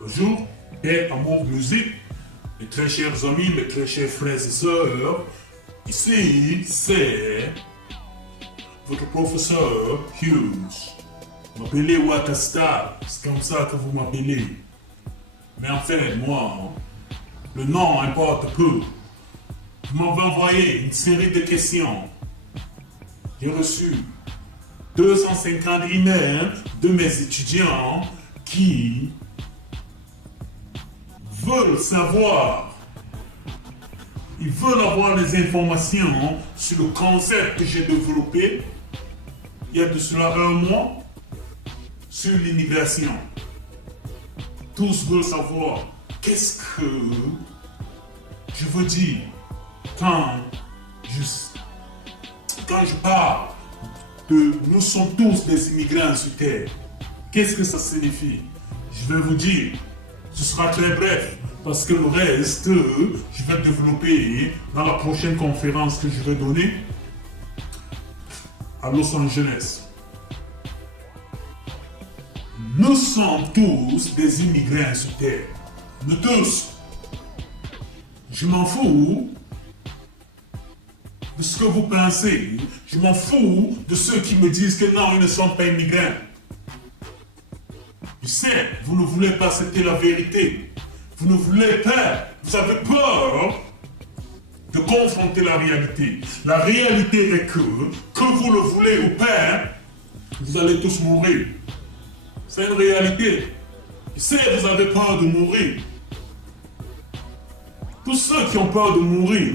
Bonjour, paix, amour, musique, mes très chers amis, mes très chers frères et sœurs. Ici, c'est votre professeur Hughes. Vous m'appelez Wakasta, c'est comme ça que vous m'appelez. Mais en fait, moi, le nom importe peu. Vous m'avez envoyé une série de questions. J'ai reçu 250 emails de mes étudiants qui veulent savoir, ils veulent avoir des informations sur le concept que j'ai développé il y a de cela un mois sur l'immigration. Tous veulent savoir qu'est-ce que je veux dire quand je parle de nous sommes tous des immigrants sur Terre. Qu'est-ce que ça signifie? Je vais vous dire, ce sera très bref, parce que le reste, je vais développer dans la prochaine conférence que je vais donner à Los Angeles. Nous sommes tous des immigrants sur Terre. Nous tous. Je m'en fous de ce que vous pensez. Je m'en fous de ceux qui me disent que non, ils ne sont pas immigrants. Je sais, vous ne voulez pas accepter la vérité. Vous ne voulez pas. Vous avez peur de confronter la réalité. La réalité est que vous le voulez ou pas, vous allez tous mourir. C'est une réalité. Je sais, vous avez peur de mourir. Tous ceux qui ont peur de mourir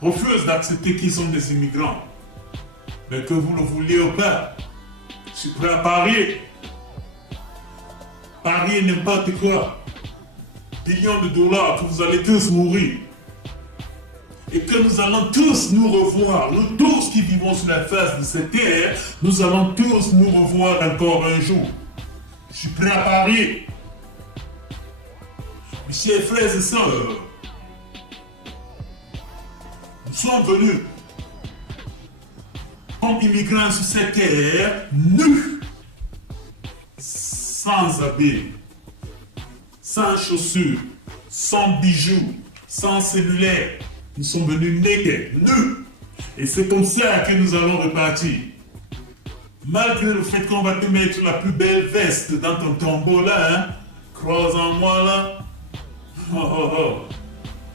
refusent d'accepter qu'ils sont des immigrants. Mais que vous le vouliez ou pas, je suis prêt à parier. Parier n'importe quoi. Billions de dollars que vous allez tous mourir. Et que nous allons tous nous revoir. Nous tous qui vivons sur la face de cette terre, nous allons tous nous revoir encore un jour. Je suis prêt à parier. Mes chers frères et sœurs, nous sommes venus comme immigrants sur cette terre, nus, sans habits, sans chaussures, sans bijoux, sans cellulaire. Nous sommes venus naked, nus. Et c'est comme ça que nous allons repartir. Malgré le fait qu'on va te mettre la plus belle veste dans ton tombeau là, hein, croise en moi là. Oh oh oh,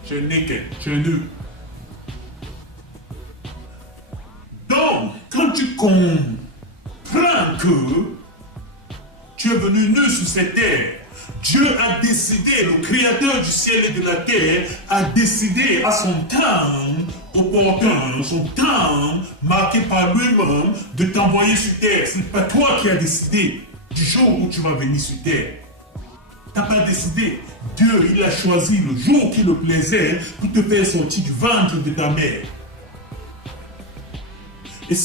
je suis naked, je suis nu. Donc, quand tu comprends que tu es venu nu sur cette terre, Dieu a décidé, le créateur du ciel et de la terre, a décidé à son temps opportun, son temps marqué par lui-même, de t'envoyer sur terre. Ce n'est pas toi qui as décidé du jour où tu vas venir sur terre. Tu n'as pas décidé. Dieu, il a choisi le jour qui le plaisait pour te faire sortir du ventre de ta mère. Et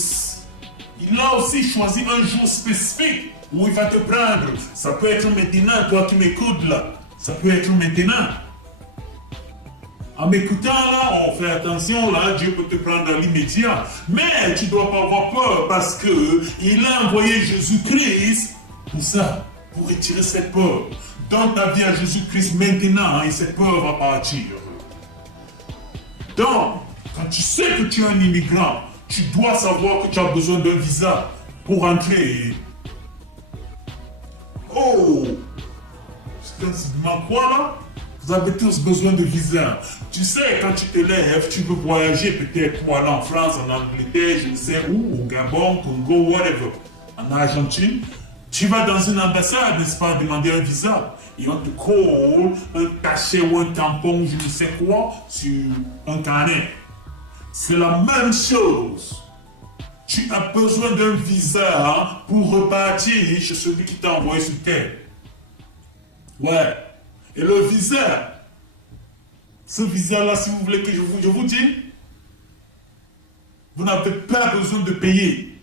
il a aussi choisi un jour spécifique où il va te prendre. Ça peut être maintenant, toi qui m'écoutes là. Ça peut être maintenant. En m'écoutant là, on fait attention là, Dieu peut te prendre à l'immédiat. Mais tu ne dois pas avoir peur parce que il a envoyé Jésus-Christ pour ça, pour retirer cette peur. Donne ta vie à Jésus-Christ maintenant et cette peur va partir. Donc, quand tu sais que tu es un immigrant, tu dois savoir que tu as besoin d'un visa pour entrer. Oh, c'est quoi là? Vous avez tous besoin de visa. Tu sais, quand tu te lèves, tu veux voyager peut-être pour aller en France, en Angleterre, je ne sais où, au Gabon, Congo, whatever, en Argentine. Tu vas dans une ambassade, n'est-ce pas, demander un visa. Et on te colle un cachet ou un tampon, je ne sais quoi, sur un carnet. C'est la même chose. Tu as besoin d'un visa pour repartir chez celui qui t'a envoyé sur terre. Ouais. Et le visa, ce visa-là, si vous voulez que je vous dise, vous n'avez pas besoin de payer.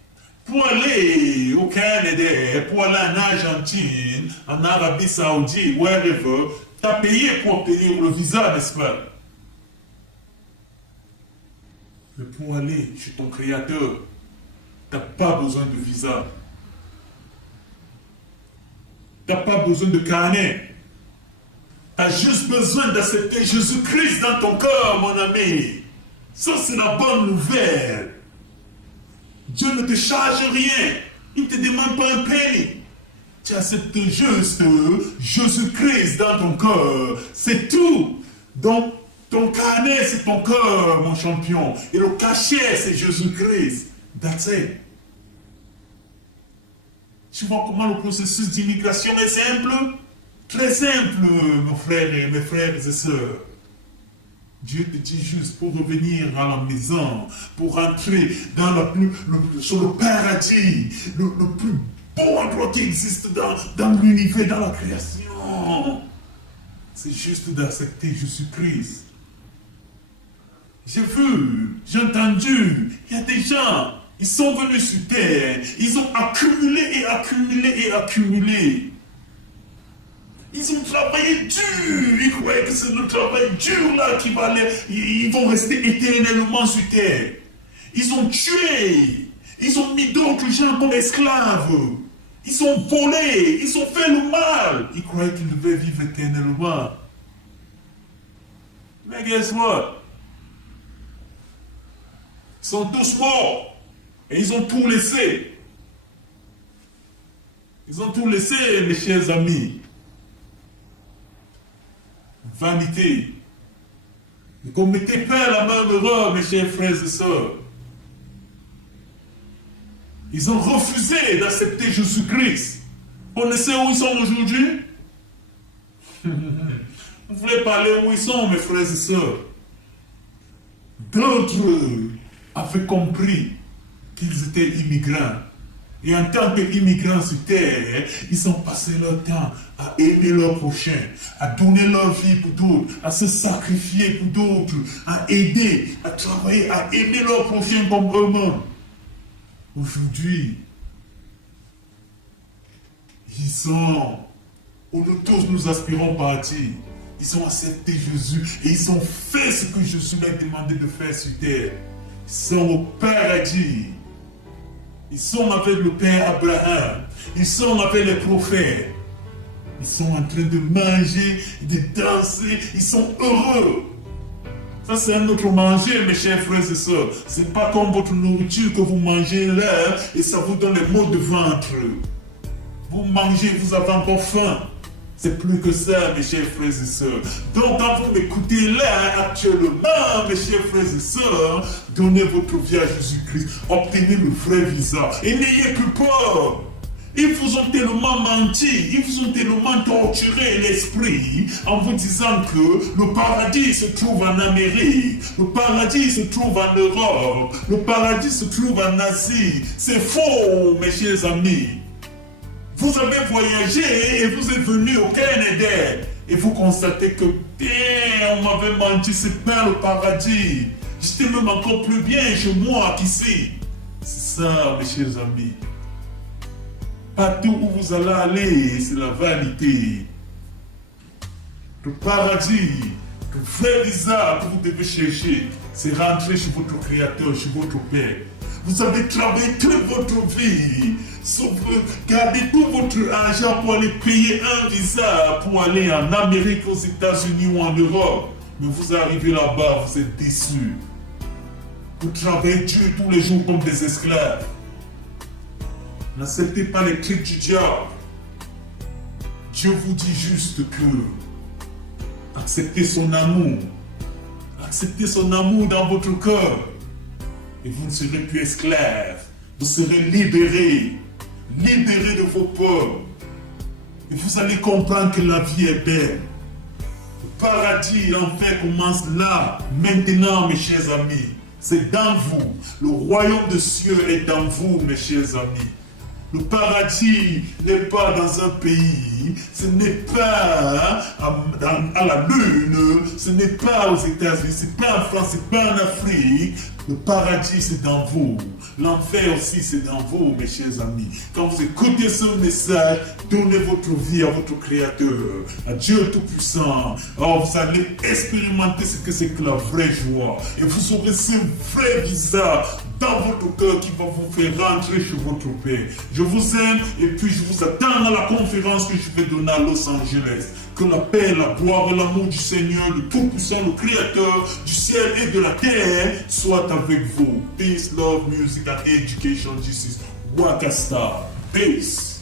Pour aller au Canada, pour aller en Argentine, en Arabie Saoudite, wherever, tu as payé pour obtenir le visa, n'est-ce pas? Mais pour aller chez ton créateur, tu n'as pas besoin de visa. Tu n'as pas besoin de carnet. Tu as juste besoin d'accepter Jésus-Christ dans ton cœur, mon ami. Ça, c'est la bonne nouvelle. Dieu ne te charge rien. Il ne te demande pas un penny. Tu acceptes juste Jésus-Christ dans ton cœur. C'est tout. Donc, ton carnet, c'est ton cœur, mon champion. Et le cachet, c'est Jésus-Christ. That's it. Tu vois comment le processus d'immigration est simple? Très simple, mes frères et sœurs. Dieu te dit juste pour revenir à la maison, pour entrer dans sur le paradis, le plus beau endroit qui existe dans l'univers, dans la création. C'est juste d'accepter Jésus-Christ. J'ai vu, j'ai entendu, il y a des gens, ils sont venus sur terre, ils ont accumulé et accumulé et accumulé. Ils ont travaillé dur, ils croyaient que c'est le travail dur là qui va ils vont rester éternellement sur terre. Ils ont tué, ils ont mis d'autres gens comme esclaves, ils ont volé, ils ont fait le mal. Ils croyaient qu'ils devaient vivre éternellement. Mais guess what? Ils sont tous morts et ils ont tout laissé. Ils ont tout laissé, mes chers amis. Vanité. Ne commettez pas la même erreur, mes chers frères et sœurs. Ils ont refusé d'accepter Jésus-Christ. Vous connaissez où ils sont aujourd'hui? Vous voulez parler où ils sont, mes frères et sœurs? D'autres avaient compris qu'ils étaient immigrants. Et en tant qu'immigrants sur terre, ils ont passé leur temps à aimer leur prochain, à donner leur vie pour d'autres, à se sacrifier pour d'autres, à aider, à travailler, à aimer leur prochain comme eux-mêmes. Aujourd'hui, ils sont où nous tous nous aspirons partir. Ils ont accepté Jésus et ils ont fait ce que Jésus leur a demandé de faire sur terre. Ils sont au paradis. Ils sont avec le Père Abraham. Ils sont avec les prophètes. Ils sont en train de manger, de danser. Ils sont heureux. Ça, c'est un autre manger, mes chers frères et sœurs. Ce n'est pas comme votre nourriture que vous mangez là et ça vous donne les maux de ventre. Vous mangez, vous avez encore faim. C'est plus que ça, mes chers frères et sœurs. Donc, quand vous m'écoutez là, actuellement, mes chers frères et sœurs, donnez votre vie à Jésus-Christ. Obtenez le vrai visa. Et n'ayez plus peur. Ils vous ont tellement menti, ils vous ont tellement torturé l'esprit en vous disant que le paradis se trouve en Amérique, le paradis se trouve en Europe, le paradis se trouve en Asie. C'est faux, mes chers amis. Vous avez voyagé et vous êtes venu au Canada et vous constatez que on m'avait menti, c'est pas le paradis. J'étais même encore plus bien chez moi qu'ici. C'est ça, mes chers amis. Partout où vous allez aller, c'est la vanité. Le paradis, le vrai visa que vous devez chercher, c'est rentrer chez votre Créateur, chez votre Père. Vous avez travaillé toute votre vie, gardé tout votre argent pour aller payer un visa, pour aller en Amérique, aux États-Unis ou en Europe. Mais vous arrivez là-bas, vous êtes déçus. Vous travaillez dur tous les jours comme des esclaves. N'acceptez pas les clics du diable. Dieu vous dit juste que acceptez son amour. Acceptez son amour dans votre cœur. Et vous ne serez plus esclaves. Vous serez libérés. Libérés de vos peurs. Et vous allez comprendre que la vie est belle. Le paradis, l'enfer commence là, maintenant, mes chers amis. C'est dans vous. Le royaume des cieux est dans vous, mes chers amis. Le paradis n'est pas dans un pays, ce n'est pas à la Lune, ce n'est pas aux États-Unis, ce n'est pas en France, ce n'est pas en Afrique. Le paradis, c'est dans vous. L'enfer aussi, c'est dans vous, mes chers amis. Quand vous écoutez ce message, donnez votre vie à votre Créateur, à Dieu Tout-Puissant. Alors, vous allez expérimenter ce que c'est que la vraie joie. Et vous aurez ce vrai visa dans votre cœur qui va vous faire rentrer chez votre Père. Je vous aime et puis je vous attends à la conférence que je vais donner à Los Angeles. Que la paix, la gloire et l'amour du Seigneur, le Tout-Puissant, le Créateur du ciel et de la terre, soit avec vous. Peace, love, music and education. This is Wakastar. Peace.